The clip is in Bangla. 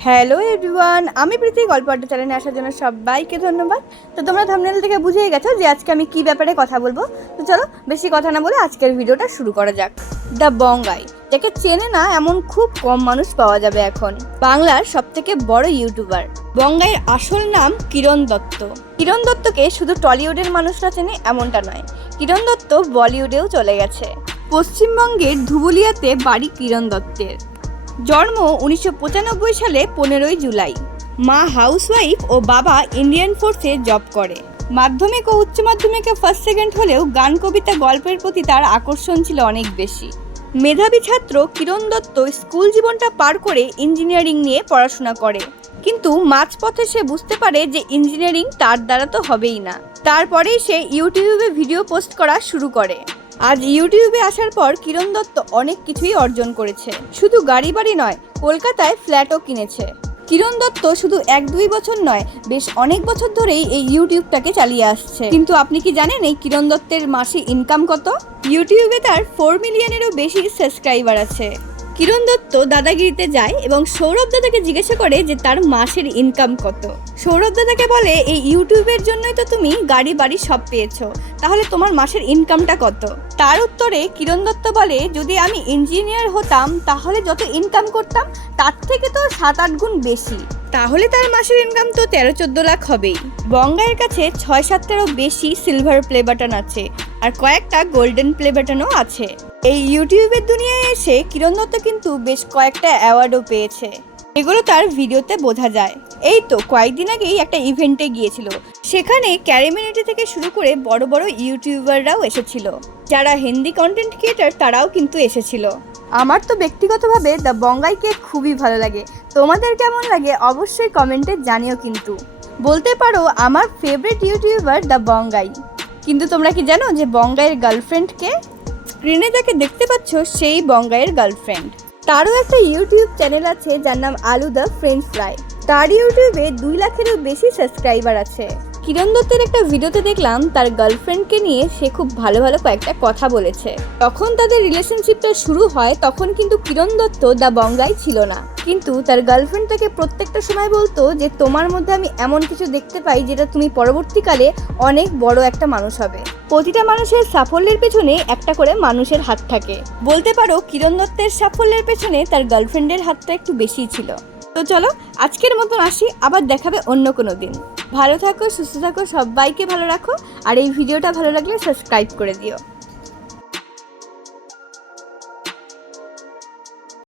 হ্যালো এভরিওয়ান, আমি প্রীতি গল্প আড্ডা চ্যানেলে আসার জন্য সবাইকে ধন্যবাদ। তো তোমরা থাম্বনেল থেকে বুঝেই গেছো যে আজকে আমি কী ব্যাপারে কথা বলবো। তো চলো বেশি কথা না বলে আজকের ভিডিওটা শুরু করা যাক। দ্য বঙ্গাই, যাকে চেনে না এমন খুব কম মানুষ পাওয়া যাবে এখন। বাংলার সবথেকে বড় ইউটিউবার। বঙ্গাইয়ের আসল নাম কিরণ দত্ত। কিরণ দত্তকে শুধু টলিউডের মানুষরা চেনে এমনটা নয়, কিরণ দত্ত বলিউডেও চলে গেছে। পশ্চিমবঙ্গের ধুবুলিয়াতে বাড়ি কিরণ দত্তের। জন্ম 1995 সালে 15ই জুলাই। মা হাউসওয়াইফ ও বাবা ইন্ডিয়ান ফোর্সে জব করে। মাধ্যমিক ও উচ্চ মাধ্যমিকে ফার্স্ট সেকেন্ড হলেও গান কবিতা গল্পের প্রতি তার আকর্ষণ ছিল অনেক বেশি। মেধাবী ছাত্র কিরণ দত্ত স্কুল জীবনটা পার করে ইঞ্জিনিয়ারিং নিয়ে পড়াশোনা করে, কিন্তু মাঝপথে সে বুঝতে পারে যে ইঞ্জিনিয়ারিং তার দ্বারা তো হবেই না। তারপরেই সে ইউটিউবে ভিডিও পোস্ট করা শুরু করে। আজ ইউটিউবে আসার পর কিরণ দত্ত অনেক কিছুই অর্জন করেছে। শুধু গাড়ি বাড়ি নয়, কলকাতায় ফ্ল্যাটও কিনেছে। কিরণ দত্ত শুধু 1-2 বছর নয়, বেশ অনেক বছর ধরেই এই ইউটিউবটাকে চালিয়ে আসছে। কিন্তু আপনি কি জানেন এই কিরণ দত্তের মাসে ইনকাম কত? ইউটিউবে তার 4 মিলিয়নেরও বেশি সাবস্ক্রাইবার আছে। কিরণ দত্ত দাদাগিরিতে যায় এবং সৌরভ দাদাকে জিজ্ঞাসা করে যে তার মাসের ইনকাম কত। সৌরভ দাদাকে বলে, এই ইউটিউবের জন্যই তো তুমি গাড়ি বাড়ি সব পেয়েছো, তাহলে তোমার মাসের ইনকামটা কত? তার উত্তরে কিরণ দত্ত বলে, যদি আমি ইঞ্জিনিয়ার হতাম তাহলে যত ইনকাম করতাম তার থেকে তো 7-8 গুণ বেশি। তাহলে তার মাসের ইনকাম তো 13-14 লাখ হবেই। বঙ্গাইয়ের কাছে 6-7টারও বেশি সিলভার প্লে বাটন আছে, আর কয়েকটা গোল্ডেন প্লে বাটনও আছে। এই ইউটিউবের দুনিয়ায় এসে কিরণ দত্ত কিন্তু বেশ কয়েকটা অ্যাওয়ার্ডও পেয়েছে, এগুলো তার ভিডিওতে বোঝা যায়। এই তো কয়েকদিন আগেই একটা ইভেন্টে গিয়েছিল, সেখানে ক্যারিমিনিটি থেকে শুরু করে বড় বড় ইউটিউবাররাও এসেছিল। যারা হিন্দি কন্টেন্ট ক্রিয়েটার তারাও কিন্তু এসেছিল। আমার তো ব্যক্তিগতভাবে দ্য বঙ্গাইকে খুবই ভালো লাগে। তোমাদের কেমন লাগে অবশ্যই কমেন্টে জানিও। কিন্তু বলতে পারো আমার ফেভারিট ইউটিউবার দ্য বঙ্গাই। কিন্তু তোমরা কি জানো যে বঙ্গাইয়ের গার্লফ্রেন্ডকে? স্ক্রিনে যাকে দেখতে পাচ্ছ সেই বঙ্গাইয়ের গার্লফ্রেন্ড। তারও একটা ইউটিউব চ্যানেল আছে যার নাম আলু দ্য ফ্রেঞ্চ ফ্রাই। তার ইউটিউবে 2 লাখেরও বেশি সাবস্ক্রাইবার আছে। কিরণ দত্তের একটা ভিডিওতে দেখলাম তার গার্লফ্রেন্ডকে নিয়ে সে খুব ভালো ভালো কয়েকটা কথা বলেছে। তখন তাদের রিলেশনশিপটা শুরু হয়, তখন কিন্তু কিরণ দত্ত দ্য বঙ্গাই ছিল না। কিন্তু তার গার্লফ্রেন্ড তাকে প্রত্যেকটা সময় বলতো যে তোমার মধ্যে আমি এমন কিছু দেখতে পাই যেটা তুমি পরবর্তীকালে অনেক বড় একটা মানুষ হবে। প্রতিটা মানুষের সাফল্যের পেছনে একটা করে মানুষের হাত থাকে। বলতে পারো কিরণ দত্তের সাফল্যের পেছনে তার গার্লফ্রেন্ডের হাতটা একটু বেশিই ছিল। তো চলো আজকের মতন আসি, আবার দেখাবে অন্য কোনো দিন। ভালো থাকো, সুস্থ থাকো, সবাইকে ভালো রাখো। আর এই ভিডিওটা ভালো লাগলে সাবস্ক্রাইব করে দিও।